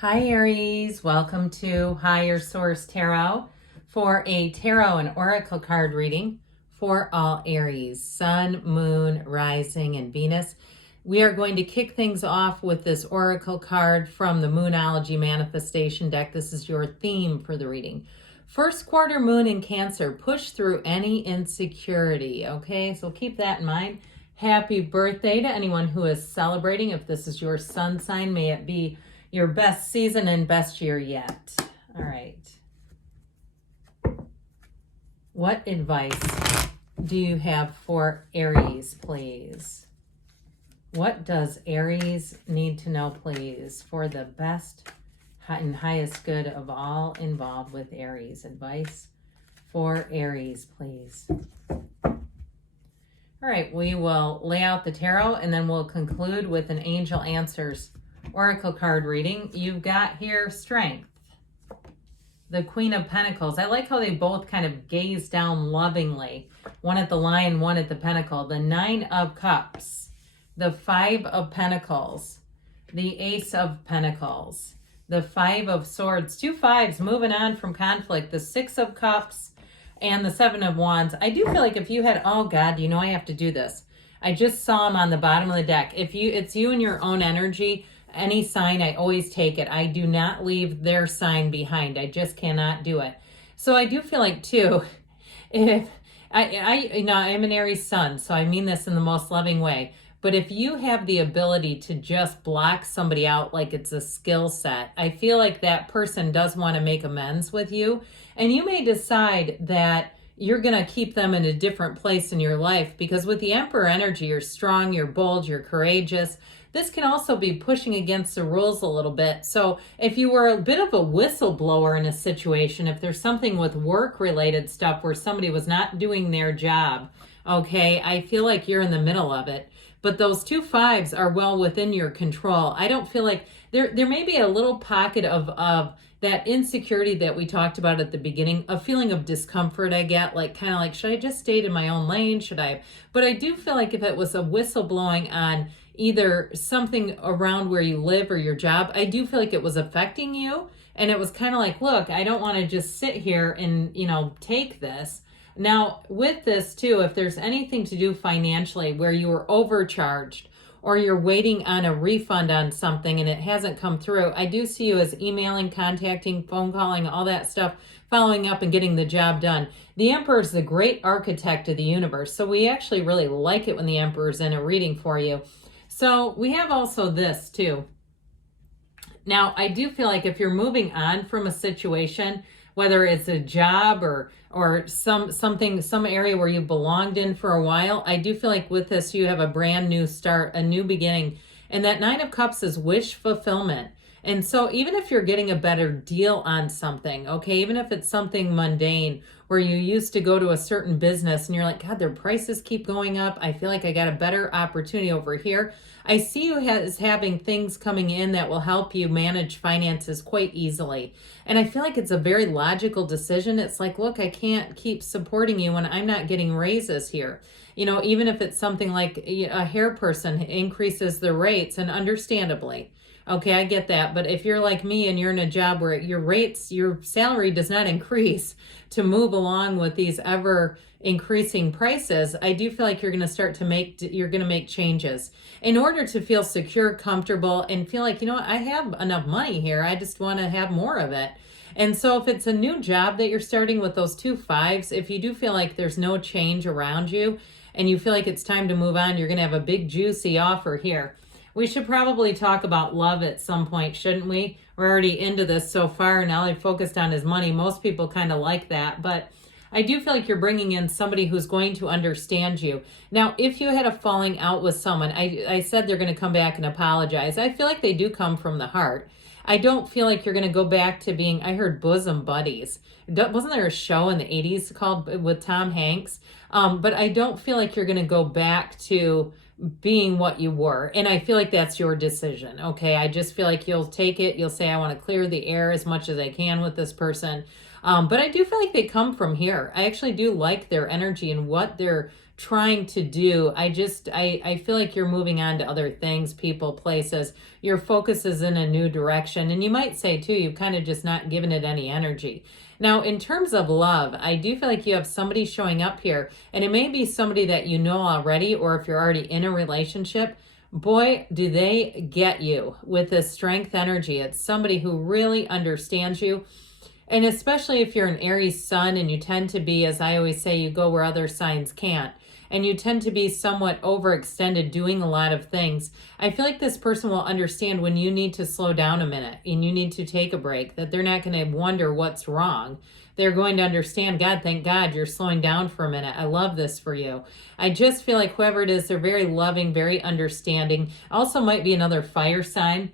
Hi Aries, welcome to Higher Source Tarot for a tarot and oracle card reading for all Aries, Sun, Moon, Rising, and Venus. We are going to kick things off with this oracle card from the Moonology Manifestation deck. This is your theme for the reading. First quarter moon in Cancer, push through any insecurity. Okay, so keep that in mind. Happy birthday to anyone who is celebrating. If this is your sun sign, may it be your best season and best year yet. All right. What advice do you have for Aries, please? What does Aries need to know, please, for the best and highest good of all involved with Aries? Advice for Aries, please. All right, we will lay out the tarot and then we'll conclude with an Angel Answers oracle card reading. You've got here Strength, the Queen of Pentacles. I like how they both kind of gaze down lovingly, one at the Lion, one at the Pentacle. The Nine of Cups, the Five of Pentacles, the Ace of Pentacles, the Five of Swords, two fives moving on from conflict, the Six of Cups, and the Seven of Wands. I do feel like if you had, oh God, you know I have to do this. I just saw them on the bottom of the deck. If it's you and your own energy, any sign, I always take it. I do not leave their sign behind. I just cannot do it. So I do feel like too, if I'm an Aries sun, so I mean this in the most loving way. But if you have the ability to just block somebody out like it's a skill set, I feel like that person does want to make amends with you. And you may decide that you're going to keep them in a different place in your life, because with the Emperor energy, you're strong, you're bold, you're courageous. This can also be pushing against the rules a little bit. So if you were a bit of a whistleblower in a situation, if there's something with work-related stuff where somebody was not doing their job, okay, I feel like you're in the middle of it. But those two fives are well within your control. I don't feel like there may be a little pocket of that insecurity that we talked about at the beginning, a feeling of discomfort I get, like kind of like, should I just stay in my own lane? Should I? But I do feel like if it was a whistleblowing on either something around where you live or your job, I do feel like it was affecting you. And it was kind of like, look, I don't want to just sit here and, take this. Now, with this too, if there's anything to do financially where you were overcharged or you're waiting on a refund on something and it hasn't come through, I do see you as emailing, contacting, phone calling, all that stuff, following up and getting the job done. The Emperor is the great architect of the universe, so we actually really like it when the Emperor is in a reading for you. So we have also this too. Now, I do feel like if you're moving on from a situation, whether it's a job or some area where you belonged in for a while, I do feel like with this, you have a brand new start, a new beginning. And that Nine of Cups is wish fulfillment. And so even if you're getting a better deal on something, okay, even if it's something mundane where you used to go to a certain business and you're like, God, their prices keep going up. I feel like I got a better opportunity over here. I see you as having things coming in that will help you manage finances quite easily. And I feel like it's a very logical decision. It's like, look, I can't keep supporting you when I'm not getting raises here. Even if it's something like a hair person increases the rates, and understandably, okay, I get that. But if you're like me and you're in a job where your salary does not increase to move along with these ever increasing prices, I do feel like you're going to make changes in order to feel secure, comfortable, and feel like, I have enough money here. I just want to have more of it. And so if it's a new job that you're starting with those two fives, if you do feel like there's no change around you and you feel like it's time to move on, you're going to have a big juicy offer here. We should probably talk about love at some point, shouldn't we? We're already into this so far, and all I focused on is money. Most people kind of like that, but I do feel like you're bringing in somebody who's going to understand you. Now, if you had a falling out with someone, I said they're going to come back and apologize. I feel like they do come from the heart. I don't feel like you're going to go back to being, I heard bosom buddies. Wasn't there a show in the 80s called with Tom Hanks? But I don't feel like you're going to go back to being what you were. And I feel like that's your decision. Okay. I just feel like you'll take it. You'll say, I want to clear the air as much as I can with this person. But I do feel like they come from here. I actually do like their energy and what they're trying to do. I feel like you're moving on to other things, people, places. Your focus is in a new direction. And you might say too, you've kind of just not given it any energy. Now, in terms of love, I do feel like you have somebody showing up here, and it may be somebody that you know already, or if you're already in a relationship, boy, do they get you with this strength energy. It's somebody who really understands you. And especially if you're an Aries sun and you tend to be, as I always say, you go where other signs can't. And you tend to be somewhat overextended doing a lot of things. I feel like this person will understand when you need to slow down a minute and you need to take a break, that they're not going to wonder what's wrong. They're going to understand, God, thank God you're slowing down for a minute. I love this for you. I just feel like whoever it is, they're very loving, very understanding. Also might be another fire sign.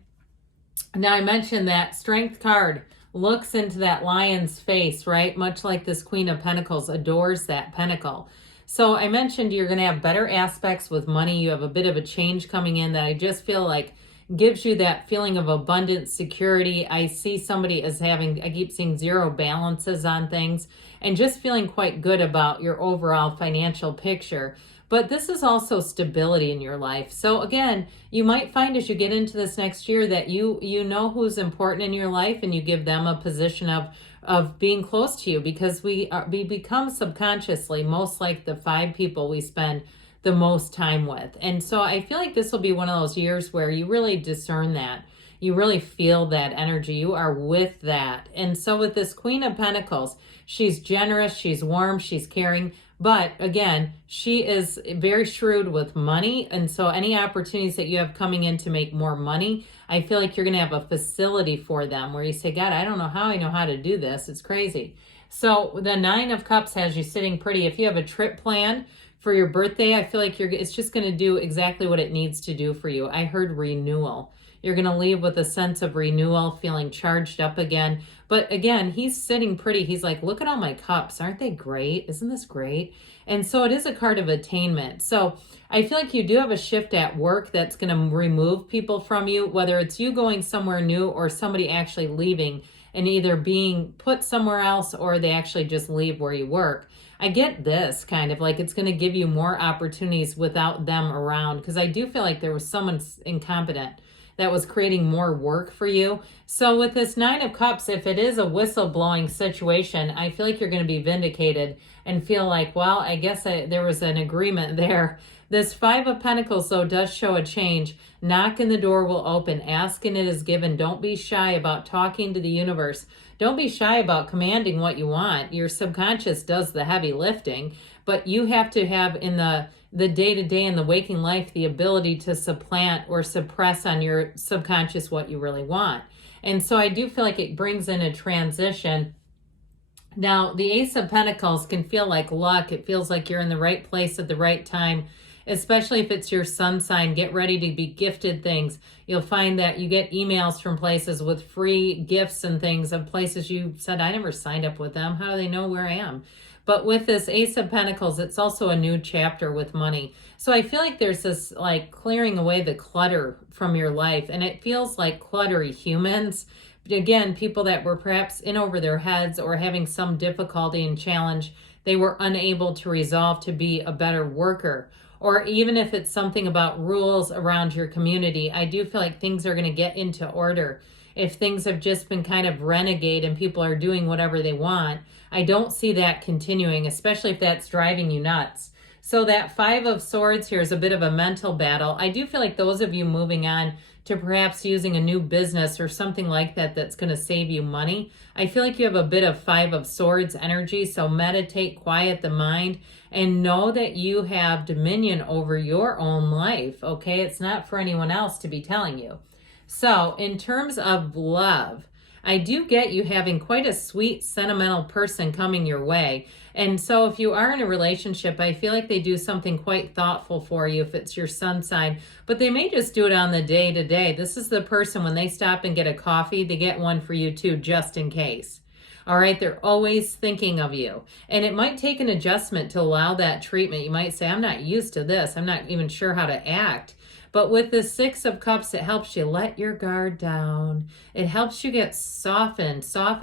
Now I mentioned that Strength card looks into that lion's face, right? Much like this Queen of Pentacles adores that pentacle. So I mentioned you're going to have better aspects with money. You have a bit of a change coming in that I just feel like gives you that feeling of abundance, security. I see somebody as having, I keep seeing zero balances on things and just feeling quite good about your overall financial picture. But this is also stability in your life. So again, you might find as you get into this next year that you know who's important in your life and you give them a position of being close to you, because we become subconsciously most like the 5 people we spend the most time with. And so I feel like this will be one of those years where you really discern that. You really feel that energy. You are with that. And so with this Queen of Pentacles, she's generous, she's warm, she's caring. But again, she is very shrewd with money. And so any opportunities that you have coming in to make more money, I feel like you're going to have a facility for them where you say, God, I don't know how I know how to do this. It's crazy. So the 9 of Cups has you sitting pretty. If you have a trip planned for your birthday, I feel like it's just going to do exactly what it needs to do for you. I heard renewal. You're going to leave with a sense of renewal, feeling charged up again. But again, he's sitting pretty. He's like, look at all my cups. Aren't they great? Isn't this great? And so it is a card of attainment. So I feel like you do have a shift at work that's going to remove people from you, whether it's you going somewhere new or somebody actually leaving and either being put somewhere else or they actually just leave where you work. I get this kind of like it's going to give you more opportunities without them around, because I do feel like there was someone incompetent that was creating more work for you. So with this 9 of Cups, if it is a whistleblowing situation, I feel like you're going to be vindicated and feel like, well, I guess there was an agreement there. This 5 of Pentacles, though, does show a change. Knock and the door will open. Ask and it is given. Don't be shy about talking to the universe. Don't be shy about commanding what you want. Your subconscious does the heavy lifting, but you have to have in the day-to-day and the waking life the ability to supplant or suppress on your subconscious what you really want. And so I do feel like it brings in a transition. Now, the Ace of Pentacles can feel like luck. It feels like you're in the right place at the right time, especially if it's your sun sign. Get ready to be gifted things. You'll find that you get emails from places with free gifts and things of places you said, I never signed up with them. How do they know where I am? But with this Ace of Pentacles, it's also a new chapter with money. So I feel like there's this like clearing away the clutter from your life. And it feels like cluttery humans. But again, people that were perhaps in over their heads or having some difficulty and challenge, they were unable to resolve to be a better worker. Or even if it's something about rules around your community, I do feel like things are going to get into order. If things have just been kind of renegade and people are doing whatever they want, I don't see that continuing, especially if that's driving you nuts. So that 5 of Swords here is a bit of a mental battle. I do feel like those of you moving on to perhaps using a new business or something like that that's going to save you money, I feel like you have a bit of 5 of Swords energy. So meditate, quiet the mind, and know that you have dominion over your own life, okay? It's not for anyone else to be telling you. So in terms of love, I do get you having quite a sweet, sentimental person coming your way. And so if you are in a relationship, I feel like they do something quite thoughtful for you if it's your sun sign, but they may just do it on the day-to-day. This is the person, when they stop and get a coffee, they get one for you too, just in case. All right, they're always thinking of you. And it might take an adjustment to allow that treatment. You might say, I'm not used to this. I'm not even sure how to act. But with the Six of Cups, it helps you let your guard down. It helps you get soften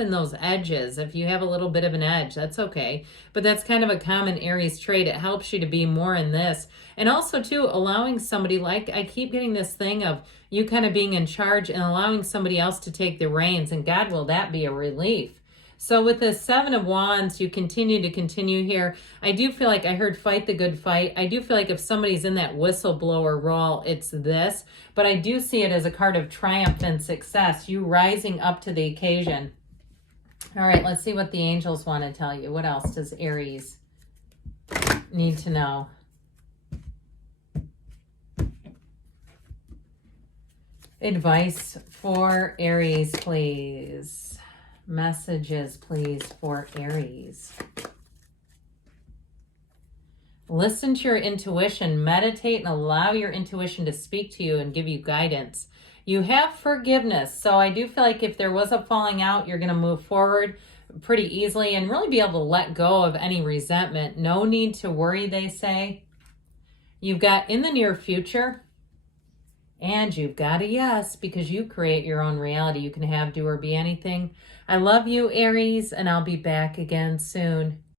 those edges. If you have a little bit of an edge, that's okay. But that's kind of a common Aries trait. It helps you to be more in this. And also, too, allowing somebody, like I keep getting this thing of you kind of being in charge and allowing somebody else to take the reins. And God, will that be a relief? So with the Seven of Wands, you continue here. I do feel like I heard fight the good fight. I do feel like if somebody's in that whistleblower role, it's this. But I do see it as a card of triumph and success. You rising up to the occasion. All right, let's see what the angels want to tell you. What else does Aries need to know? Advice for Aries, please. Messages, please, for Aries. Listen to your intuition. Meditate and allow your intuition to speak to you and give you guidance. You have forgiveness. So I do feel like if there was a falling out, you're going to move forward pretty easily and really be able to let go of any resentment. No need to worry, they say. You've got in the near future. And you've got a yes, because you create your own reality. You can have, do, or be anything. I love you, Aries, and I'll be back again soon.